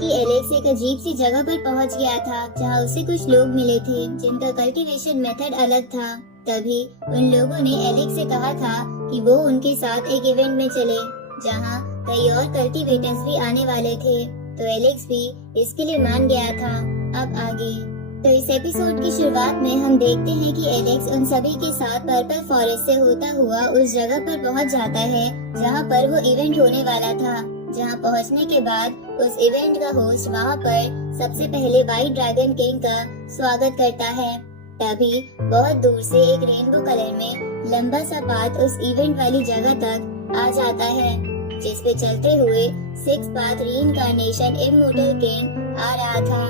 कि एलेक्स एक अजीब सी जगह पर पहुंच गया था जहां उसे कुछ लोग मिले थे जिनका कल्टीवेशन मेथड अलग था। तभी उन लोगों ने एलेक्स से कहा था कि वो उनके साथ एक इवेंट में चले जहां कई और कल्टीवेटर्स भी आने वाले थे। तो एलेक्स भी इसके लिए मान गया था। अब आगे तो इस एपिसोड की शुरुआत में हम देखते हैं कि एलेक्स उन सभी के साथ पर्पल फॉरेस्ट से होता हुआ उस जगह पर पहुंच जाता है जहां पर वो इवेंट होने वाला था। जहां पहुंचने के बाद उस इवेंट का होस्ट वहां पर सबसे पहले व्हाइट ड्रैगन किंग का स्वागत करता है। तभी बहुत दूर से एक रेनबो कलर में लंबा सा पाथ उस इवेंट वाली जगह तक आ जाता है जिस पे चलते हुए 6 पाथ रीइंकार्नेशन इमॉर्टल किंग आ रहा था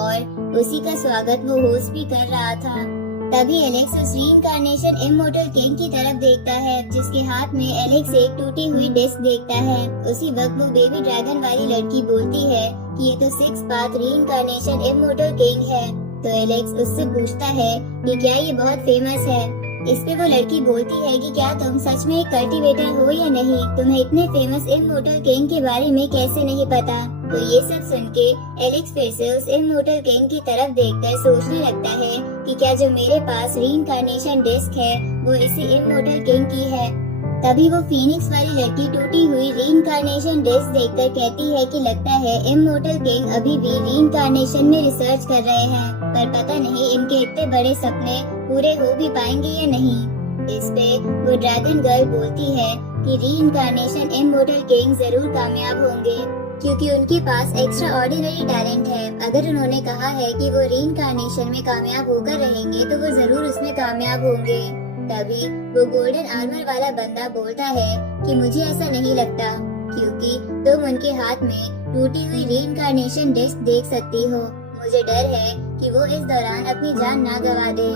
और उसी का स्वागत वो होस्ट भी कर रहा था। तभी एलेक्स उस रीइंकार्नेशन इमॉर्टल किंग की तरफ देखता है जिसके हाथ में एलेक्स एक टूटी हुई डिस्क देखता है। उसी वक्त वो बेबी ड्रैगन वाली लड़की बोलती है कि ये तो 6 पाथ रीइंकार्नेशन इमॉर्टल किंग है। तो एलेक्स उससे पूछता है कि क्या ये बहुत फेमस है। इस पे वो लड़की बोलती है कि क्या तुम सच में एक कल्टीवेटर हो या नहीं, तुम्हें इतने फेमस इमॉर्टल किंग के बारे में कैसे नहीं पता। तो ये सब सुन के एलेक्स फिर से उस इमॉर्टल किंग की तरफ देखकर सोचने लगता है कि क्या जो मेरे पास रीइंकार्नेशन डिस्क है वो इसी इमॉर्टल किंग की है। तभी वो फीनिक्स वाली लड़की टूटी हुई रीइंकार्नेशन डिस्क देखकर कहती है कि लगता है इमॉर्टल किंग अभी भी रीइंकार्नेशन में रिसर्च कर रहे हैं, पर पता नहीं इनके इतने बड़े सपने पूरे हो भी पाएंगे या नहीं। इस पे वो ड्रैगन गर्ल बोलती है कि रीइंकार्नेशन इमॉर्टल किंग जरूर कामयाब होंगे क्योंकि उनके पास एक्स्ट्रा ऑर्डिनरी टैलेंट है। अगर उन्होंने कहा है कि वो रीइंकार्नेशन में कामयाब होकर रहेंगे तो वो जरूर उसमें कामयाब होंगे। तभी वो गोल्डन आर्मर वाला बंदा बोलता है कि मुझे ऐसा नहीं लगता क्योंकि तुम उनके हाथ में टूटी हुई रीइंकार्नेशन डिस्क देख सकती हो। मुझे डर है कि वो इस दौरान अपनी जान ना गवा दे।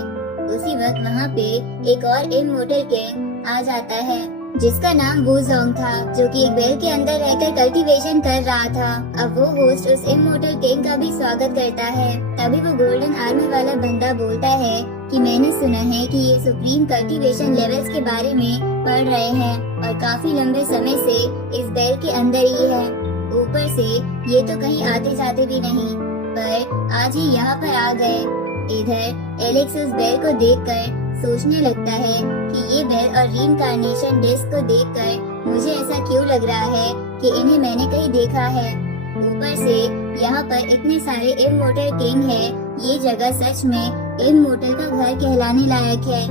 उसी वक्त वहाँ पे एक और इमॉर्टल किंग आ जाता है जिसका नाम वूजोंग था जो कि एक बेल के अंदर रहकर कल्टीवेशन कर रहा था। अब वो होस्ट उस इमॉर्टल किंग का भी स्वागत करता है। तभी वो गोल्डन आर्मर वाला बंदा बोलता है कि मैंने सुना है कि ये सुप्रीम कल्टीवेशन लेवल्स के बारे में पढ़ रहे हैं और काफी लंबे समय से इस बेल के अंदर ही है। ऊपर से ये तो कहीं आते जाते भी नहीं, पर आज ही यहाँ पर आ गए। इधर एलेक्स उस बेल को देखकर सोचने लगता है कि ये बेल और रीइंकार्नेशन डिस्क को देखकर मुझे ऐसा क्यों लग रहा है कि इन्हें मैंने कहीं देखा है। ऊपर से यहाँ पर इतने सारे इमॉर्टल किंग हैं, ये जगह सच में इमॉर्टल का घर कहलाने लायक है।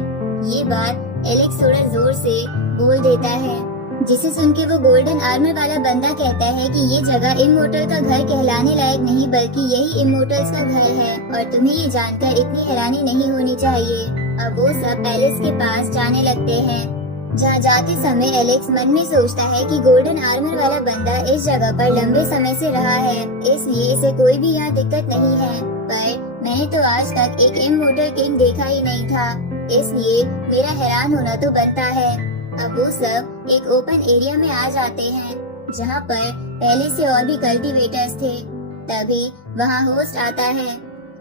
ये बात एलेक्स थोड़ा जोर से बोल देता है जिसे सुन के वो गोल्डन आर्मर वाला बंदा कहता है कि ये जगह इमॉर्टल का घर कहलाने लायक नहीं बल्कि यही इमॉर्टल्स का घर है और तुम्हें ये जानकर इतनी हैरानी नहीं होनी चाहिए। अब वो सब पैलेस के पास जाने लगते हैं जहाँ जाते समय एलेक्स मन में सोचता है कि गोल्डन आर्मर वाला बंदा इस जगह पर लंबे समय से रहा है इसलिए इसे कोई भी यहाँ दिक्कत नहीं है, पर मैंने तो आज तक एक इमॉर्टल किंग देखा ही नहीं था इसलिए मेरा हैरान होना तो बनता है। अब वो सब एक ओपन एरिया में आ जाते हैं जहाँ पर पहले से और भी कल्टीवेटर्स थे। तभी वहाँ होस्ट आता है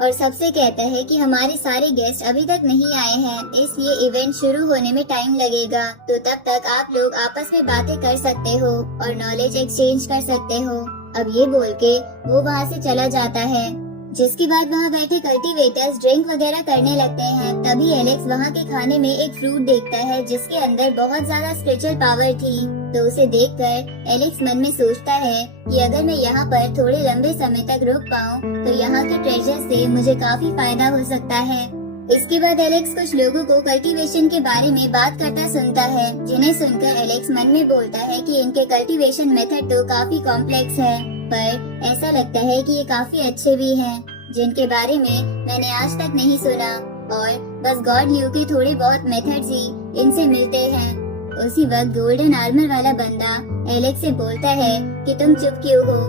और सबसे कहता है कि हमारे सारे गेस्ट अभी तक नहीं आए हैं इसलिए इवेंट शुरू होने में टाइम लगेगा, तो तब तक आप लोग आपस में बातें कर सकते हो और नॉलेज एक्सचेंज कर सकते हो। अब ये बोल के वो वहाँ से चला जाता है जिसके बाद वहाँ बैठे कल्टीवेटर्स ड्रिंक वगैरह करने लगते हैं। तभी एलेक्स वहाँ के खाने में एक फ्रूट देखता है जिसके अंदर बहुत ज्यादा स्पिरिचुअल पावर थी। तो उसे देखकर एलेक्स मन में सोचता है कि अगर मैं यहाँ पर थोड़े लंबे समय तक रुक पाऊँ तो यहाँ के ट्रेजर से मुझे काफी फायदा हो सकता है। इसके बाद एलेक्स कुछ लोगों को कल्टीवेशन के बारे में बात करता सुनता है जिन्हें सुनकर एलेक्स मन में बोलता है कि इनके कल्टीवेशन मेथड तो काफी कॉम्प्लेक्स है, पर ऐसा लगता है कि ये काफी अच्छे भी हैं जिनके बारे में मैंने आज तक नहीं सुना और बस गॉड ल्यू के थोड़े बहुत मेथड्स ही इनसे मिलते हैं। उसी वक्त गोल्डन आर्मर वाला बंदा एलेक्स से बोलता है कि तुम चुप क्यों हो।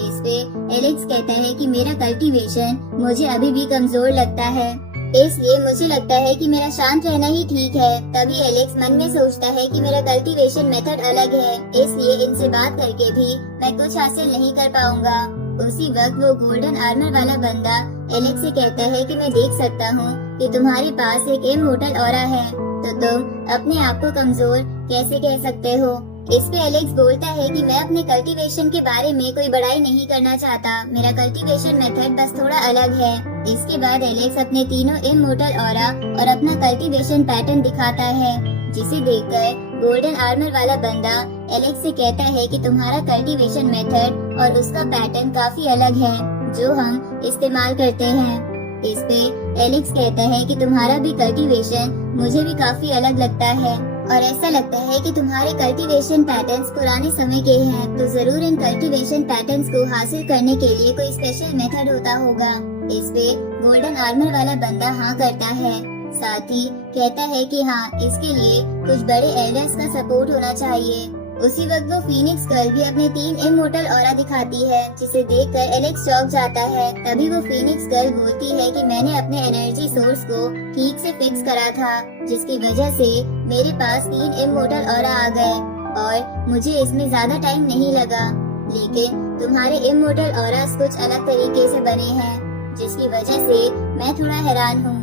इस पे एलेक्स कहता है कि मेरा कल्टीवेशन मुझे अभी भी कमजोर लगता है इसलिए मुझे लगता है कि मेरा शांत रहना ही ठीक है। तभी एलेक्स मन में सोचता है कि मेरा कल्टीवेशन मेथड अलग है इसलिए इनसे बात करके भी मैं कुछ हासिल नहीं कर पाऊंगा। उसी वक्त वो गोल्डन आर्मर वाला बंदा एलेक्स से कहता है कि मैं देख सकता हूँ कि तुम्हारे पास एक इमॉर्टल ऑरा है, तो तुम अपने आप को कमजोर कैसे कह सकते हो। इस पे एलेक्स बोलता है कि मैं अपने कल्टीवेशन के बारे में कोई बड़ाई नहीं करना चाहता, मेरा कल्टीवेशन मेथड बस थोड़ा अलग है। इसके बाद एलेक्स अपने तीनों इमोर्टल ऑरा और अपना कल्टीवेशन पैटर्न दिखाता है, जिसे देखकर गोल्डन आर्मर वाला बंदा एलेक्स से कहता है कि तुम्हारा कल्टीवेशन मेथड और उसका पैटर्न काफी अलग है जो हम इस्तेमाल करते हैं। इस पे एलेक्स कहता है कि तुम्हारा भी कल्टीवेशन मुझे भी काफी अलग लगता है और ऐसा लगता है कि तुम्हारे कल्टीवेशन पैटर्न्स पुराने समय के हैं, तो जरूर इन कल्टीवेशन पैटर्न्स को हासिल करने के लिए कोई स्पेशल मेथड होता होगा। इस पे गोल्डन आर्मर वाला बंदा हाँ करता है, साथ ही कहता है कि हाँ, इसके लिए कुछ बड़े एल्डर्स का सपोर्ट होना चाहिए। उसी वक्त वो फीनिक्स गर्ल भी अपने 3 इमोर्टल ऑरा दिखाती है, जिसे देखकर एलेक्स चौंक जाता है। तभी वो फीनिक्स गर्ल बोलती है कि मैंने अपने एनर्जी सोर्स को ठीक से फिक्स करा था, जिसकी वजह से मेरे पास 3 इमोर्टल ऑरा आ गए और मुझे इसमें ज्यादा टाइम नहीं लगा। लेकिन तुम्हारे इमोर्टल ऑरास कुछ अलग तरीके से बने हैं, जिसकी वजह से मैं थोड़ा हैरान हूँ।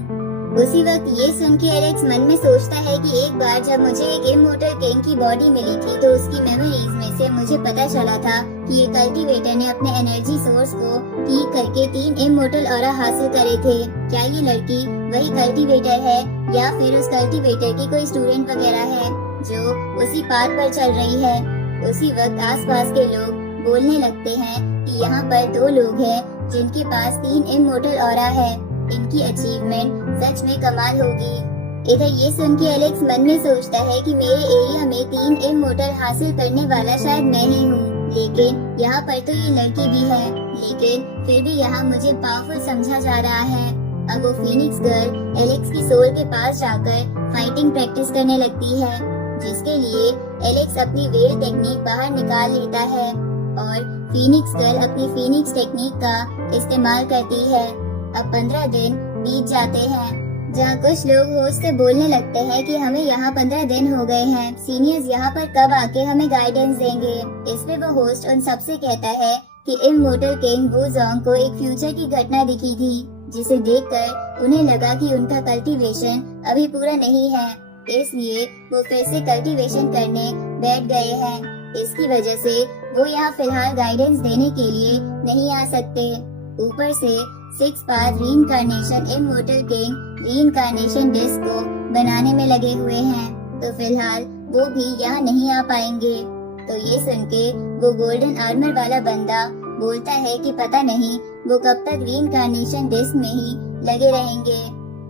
उसी वक्त ये सुन के एलेक्स मन में सोचता है कि एक बार जब मुझे एक इमोर्टल किंग की बॉडी मिली थी तो उसकी मेमोरीज में से मुझे पता चला था कि ये कल्टीवेटर ने अपने एनर्जी सोर्स को ठीक करके 3 इमोर्टल ऑरा हासिल करे थे। क्या ये लड़की वही कल्टीवेटर है या फिर उस कल्टीवेटर की कोई स्टूडेंट वगैरह है जो उसी पाथ पर चल रही है? उसी वक्त आसपास के लोग बोलने लगते हैं कि यहाँ पर 2 लोग हैं जिनके पास 3 इमोर्टल ऑरा है, इनकी अचीवमेंट सच में कमाल होगी। इधर ये सुन के एलेक्स मन में सोचता है कि मेरे एरिया में 3 इमोर्टल हासिल करने वाला शायद मैं ही हूँ, लेकिन यहाँ पर तो ये लड़की भी है, लेकिन फिर भी यहाँ मुझे पावरफुल समझा जा रहा है। अब वो फीनिक्स गर्ल एलेक्स की सोल के पास जाकर फाइटिंग प्रैक्टिस करने लगती है, जिसके लिए एलेक्स अपनी वेल टेक्निक बाहर निकाल लेता है और फीनिक्स गर्ल अपनी फीनिक्स टेक्निक का इस्तेमाल करती है। अब 15 दिन बीत जाते हैं, जहाँ कुछ लोग होस्ट से बोलने लगते हैं कि हमें यहाँ 15 दिन हो गए हैं, सीनियर्स यहाँ पर कब आके हमें गाइडेंस देंगे। इसमें वो होस्ट उन सबसे कहता है कि इमोर्टल किंग वू जोंग को एक फ्यूचर की घटना दिखी थी, जिसे देखकर उन्हें लगा कि उनका कल्टीवेशन अभी पूरा नहीं है, इसलिए वो फिर से कल्टीवेशन करने बैठ गए हैं। इसकी वजह से वो यहाँ फिलहाल गाइडेंस देने के लिए नहीं आ सकते। ऊपर से 6 path reincarnation immortal king reincarnation disc को बनाने में लगे हुए हैं, तो फिलहाल वो भी यहाँ नहीं आ पाएंगे। तो ये सुन के वो गोल्डन आर्मर वाला बंदा बोलता है कि पता नहीं वो कब तक रीइंकार्नेशन डिस्क में ही लगे रहेंगे।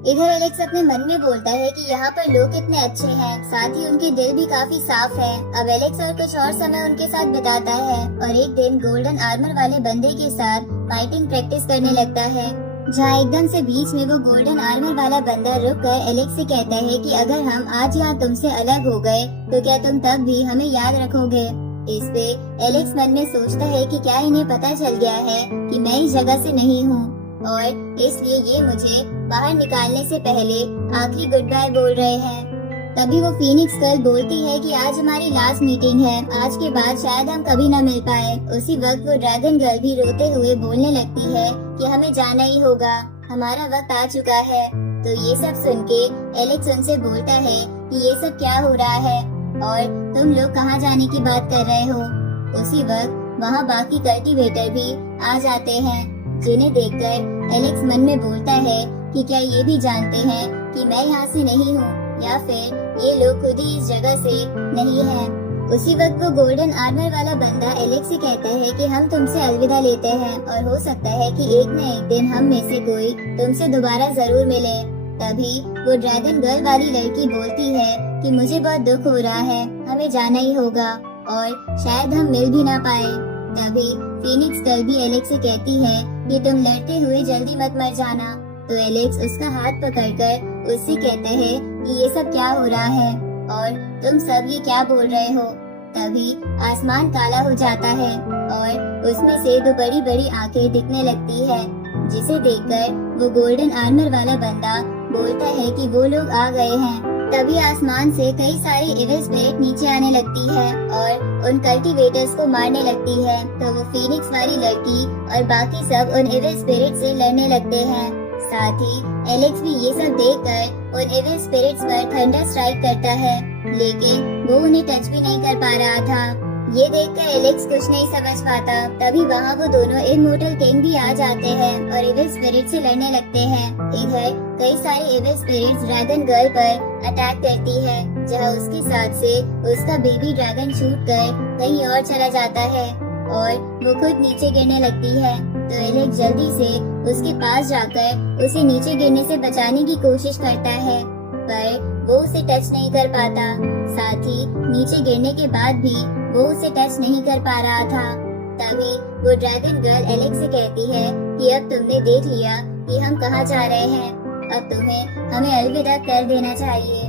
इधर एलेक्स अपने मन में बोलता है कि यहाँ पर लोग कितने अच्छे हैं, साथ ही उनके दिल भी काफी साफ है। अब एलेक्स और कुछ और समय उनके साथ बिताता है और एक दिन गोल्डन आर्मर वाले बंदे के साथ फाइटिंग प्रैक्टिस करने लगता है, जहाँ एकदम से बीच में वो गोल्डन आर्मर वाला बंदा रुक कर एलेक्स से कहता है कि अगर हम आज यहाँ तुमसे अलग हो गए तो क्या तुम तब भी हमें याद रखोगे? इस पे एलेक्स मन में सोचता है कि क्या इन्हें पता चल गया है कि मैं इस जगह से नहीं हूँ और इसलिए ये मुझे बाहर निकालने से पहले आखिरी गुड बाय बोल रहे हैं। तभी वो फीनिक्स गर्ल बोलती है कि आज हमारी लास्ट मीटिंग है, आज के बाद शायद हम कभी न मिल पाए। उसी वक्त वो ड्रैगन गर्ल भी रोते हुए बोलने लगती है कि हमें जाना ही होगा, हमारा वक्त आ चुका है। तो ये सब सुन के एलेक्स उनसे बोलता है कि ये सब क्या हो रहा है और तुम लोग कहाँ जाने की बात कर रहे हो। उसी वक्त वहाँ बाकी कल्टीवेटर भी आ जाते हैं, जिन्हें देखकर एलेक्स मन में बोलता है कि क्या ये भी जानते हैं कि मैं यहाँ से नहीं हूँ या फिर ये लोग खुद ही इस जगह से नहीं हैं। उसी वक्त वो गोल्डन आर्मर वाला बंदा एलेक्स से कहता है कि हम तुमसे अलविदा लेते हैं और हो सकता है कि एक न एक दिन हम में से कोई तुमसे दोबारा जरूर मिले। तभी वो ड्रैगन गर्ल वाली लड़की बोलती है कि मुझे बहुत दुख हो रहा है, हमें जाना ही होगा और शायद हम मिल भी ना पाए। तभी फीनिक्स गर्ल भी एलेक्स से कहती है कि तुम लड़ते हुए जल्दी मत मर जाना। तो एलेक्स उसका हाथ पकड़कर उससे कहते हैं कि ये सब क्या हो रहा है और तुम सब ये क्या बोल रहे हो। तभी आसमान काला हो जाता है और उसमें से 2 बड़ी बड़ी आंखें दिखने लगती है, जिसे देखकर वो गोल्डन आर्मर वाला बंदा बोलता है कि वो लोग आ गए हैं। तभी आसमान से कई सारी इविल स्पिरिट नीचे आने लगती है और उन कल्टीवेटर्स को मारने लगती है। तो वो फीनिक्स वाली लड़की और बाकी सब उन इविल स्पिरिट से लड़ने लगते हैं। साथ ही एलेक्स भी ये सब देखकर उन इविल स्पिरिट्स पर थंडर स्ट्राइक करता है लेकिन वो उन्हें टच भी नहीं कर पा रहा था। ये देखकर एलेक्स कुछ नहीं समझ पाता। तभी वहाँ वो दोनों इमोर्टल किंग भी आ जाते हैं और इविल स्पिरिट से लड़ने लगते हैं। इधर कई सारी इविल स्पिरिट्स ड्रैगन गर्ल पर अटैक करती है, जहाँ उसके साथ से उसका बेबी ड्रैगन शूट कर कहीं और चला जाता है और वो खुद नीचे गिरने लगती है। तो एलेक्स जल्दी से उसके पास जाकर उसे नीचे गिरने से बचाने की कोशिश करता है, पर वो उसे टच नहीं कर पाता। साथ ही नीचे गिरने के बाद भी वो उसे टच नहीं कर पा रहा था। तभी वो ड्रैगन गर्ल एलेक्स से कहती है कि अब तुमने देख लिया कि हम कहाँ जा रहे हैं, अब तुम्हें हमें अलविदा कर देना चाहिए,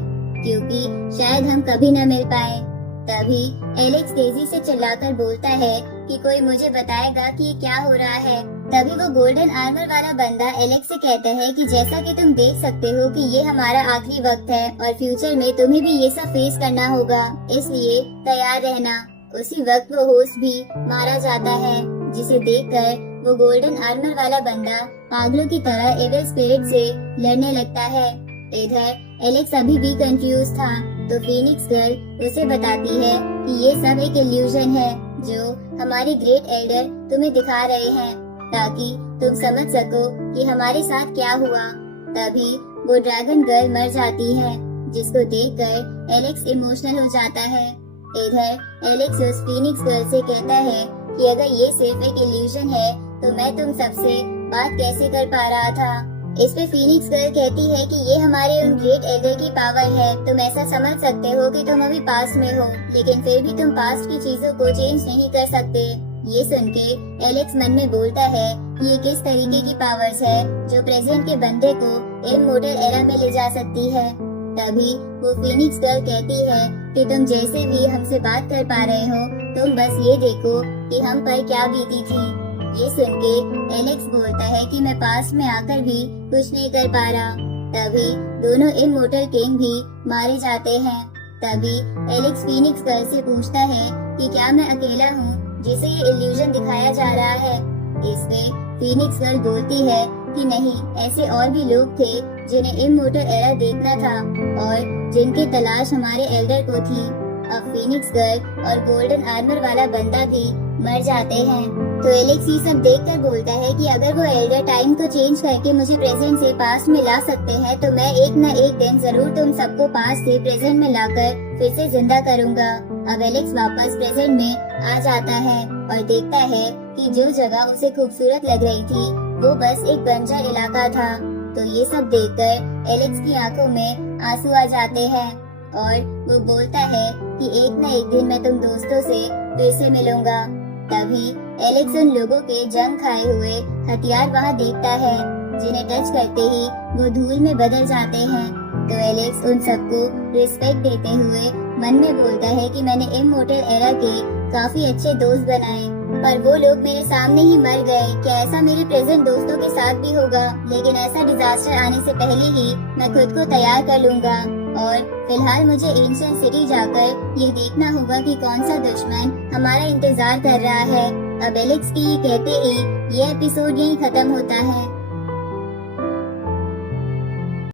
क्योंकि शायद हम कभी न मिल पाए। तभी एलेक्स तेजी से चिल्लाकर बोलता है कि कोई मुझे बताएगा कि ये क्या हो रहा है। तभी वो गोल्डन आर्मर वाला बंदा एलेक्स से कहता है कि जैसा कि तुम देख सकते हो कि ये हमारा आखिरी वक्त है और फ्यूचर में तुम्हें भी ये सब फेस करना होगा, इसलिए तैयार रहना। उसी वक्त वो होस्ट भी मारा जाता है, जिसे देखकर वो गोल्डन आर्मर वाला बंदा पागलों की तरह एविल स्पिरिट से लड़ने लगता है। इधर एलेक्स अभी भी कंफ्यूज था, तो फीनिक्स गर्ल उसे बताती है कि ये सब एक इल्यूजन है जो हमारी ग्रेट एल्डर तुम्हें दिखा रहे हैं, ताकि तुम समझ सको कि हमारे साथ क्या हुआ। तभी वो ड्रैगन गर्ल मर जाती है, जिसको देखकर एलेक्स इमोशनल हो जाता है। इधर एलेक्स उस फीनिक्स गर्ल से कहता है कि अगर ये सिर्फ एक इल्यूजन है तो मैं तुम सबसे बात कैसे कर पा रहा था। इस पे फीनिक्स गर्ल कहती है कि ये हमारे उन ग्रेट एल्डर की पावर है। तुम ऐसा समझ सकते हो कि तुम अभी पास्ट में हो, लेकिन फिर भी तुम पास्ट की चीजों को चेंज नहीं कर सकते। ये सुन के एलेक्स मन में बोलता है कि ये किस तरीके की पावर्स है जो प्रेजेंट के बंदे को इमॉर्टल एरा में ले जा सकती है। तभी वो फीनिक्स गर्ल कहती है कि तुम जैसे भी हमसे बात कर पा रहे हो, तुम बस ये देखो कि हम पर क्या बीती थी। ये सुन के एलेक्स बोलता है कि मैं पास्ट में आकर भी कुछ नहीं कर पा रहा। तभी दोनों इमॉर्टल किंग भी मारे जाते हैं। तभी एलेक्स फीनिक्स गर्ल से पूछता है कि क्या मैं अकेला हूँ जिसे ये इल्यूजन दिखाया जा रहा है। इसमें फीनिक्स गर्ल बोलती है कि नहीं, ऐसे और भी लोग थे जिन्हें इमॉर्टल एरा देखना था और जिनकी तलाश हमारे एल्डर को थी। अब फीनिक्स गर्ल और गोल्डन आर्मर वाला बंदा भी मर जाते हैं। तो एलेक्स ये सब देखकर बोलता है कि अगर वो एल्डर टाइम को चेंज करके मुझे प्रेजेंट से पास्ट में ला सकते हैं, तो मैं एक न एक दिन जरूर तुम सबको पास्ट से प्रेजेंट में लाकर फिर से जिंदा करूंगा। अब एलेक्स वापस प्रेजेंट में आ जाता है और देखता है कि जो जगह उसे खूबसूरत लग रही थी वो बस एक बंजर इलाका था। तो ये सब देखकर एलेक्स की आंखों में आंसू आ जाते हैं और वो बोलता है कि एक न एक दिन मैं तुम दोस्तों से फिर से मिलूंगा। तभी एलेक्स उन लोगों के जंग खाए हुए हथियार वहाँ देखता है, जिन्हें टच करते ही वो धूल में बदल जाते हैं। तो एलेक्स उन सबको रिस्पेक्ट देते हुए मन में बोलता है कि मैंने इमॉर्टल एरा के काफी अच्छे दोस्त बनाए, पर वो लोग मेरे सामने ही मर गए। क्या ऐसा मेरे प्रेजेंट दोस्तों के साथ भी होगा? लेकिन ऐसा डिजास्टर आने से पहले ही मैं खुद को तैयार कर लूंगा और फिलहाल मुझे एंशिएंट सिटी जाकर ये देखना होगा कि कौन सा दुश्मन हमारा इंतजार कर रहा है। अब एलेक्स की कहते ही ये एपिसोड यहीं खत्म होता है।